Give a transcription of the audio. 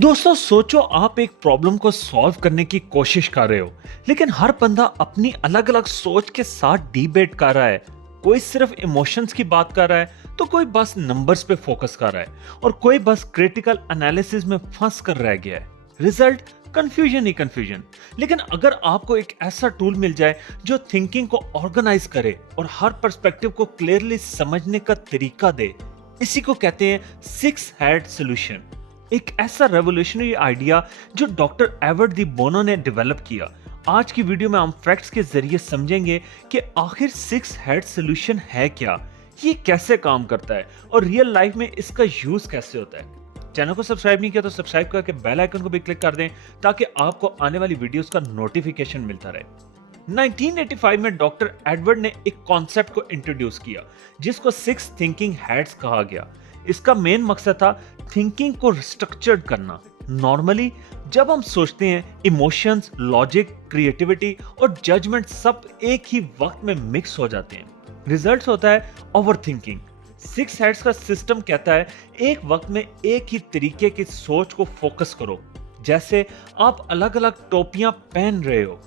दोस्तों सोचो आप एक प्रॉब्लम को सॉल्व करने की कोशिश कर रहे हो, लेकिन हर बंदा अपनी अलग अलग सोच के साथ डिबेट कर रहा है। कोई सिर्फ इमोशंस की बात कर रहा है, तो कोई बस नंबर्स पे फोकस कर रहा है और कोई बस क्रिटिकल एनालिसिस में फंस कर रह गया है। रिजल्ट कंफ्यूजन ही कंफ्यूजन। लेकिन अगर आपको एक ऐसा टूल मिल जाए जो थिंकिंग को ऑर्गेनाइज करे और हर पर्सपेक्टिव को क्लियरली समझने का तरीका दे, इसी को कहते हैं सिक्स हेड सॉल्यूशन। एक ऐसा रेवोल्यूशनरी आइडिया जो डॉक्टर एडवर्ड दी बोनो ने डेवलप किया। आज की वीडियो में हम फैक्ट्स के जरिए समझेंगे कि आखिर सिक्स हेड सॉल्यूशन है क्या, ये कैसे काम करता है और रियल लाइफ में इसका यूज कैसे होता है। चैनल को सब्सक्राइब नहीं किया तो सब्सक्राइब करके बेल आइकन को भी क्लिक कर दें ताकि आपको आने वाली वीडियोस का नोटिफिकेशन मिलता रहे। 1985 में डॉक्टर एडवर्ड ने एक कॉन्सेप्ट को इंट्रोड्यूस किया जिसको सिक्स थिंकिंग हेड्स कहा गया। इसका मेन मकसद था थिंकिंग को स्ट्रक्चर्ड करना। नॉर्मली जब हम सोचते हैं, इमोशंस, लॉजिक, क्रिएटिविटी और जजमेंट सब एक ही वक्त में मिक्स हो जाते हैं। रिजल्ट होता है ओवर थिंकिंग। सिक्स हेड्स का सिस्टम कहता है एक वक्त में एक ही तरीके की सोच को फोकस करो। जैसे आप अलग अलग टोपियां पहन रहे हो,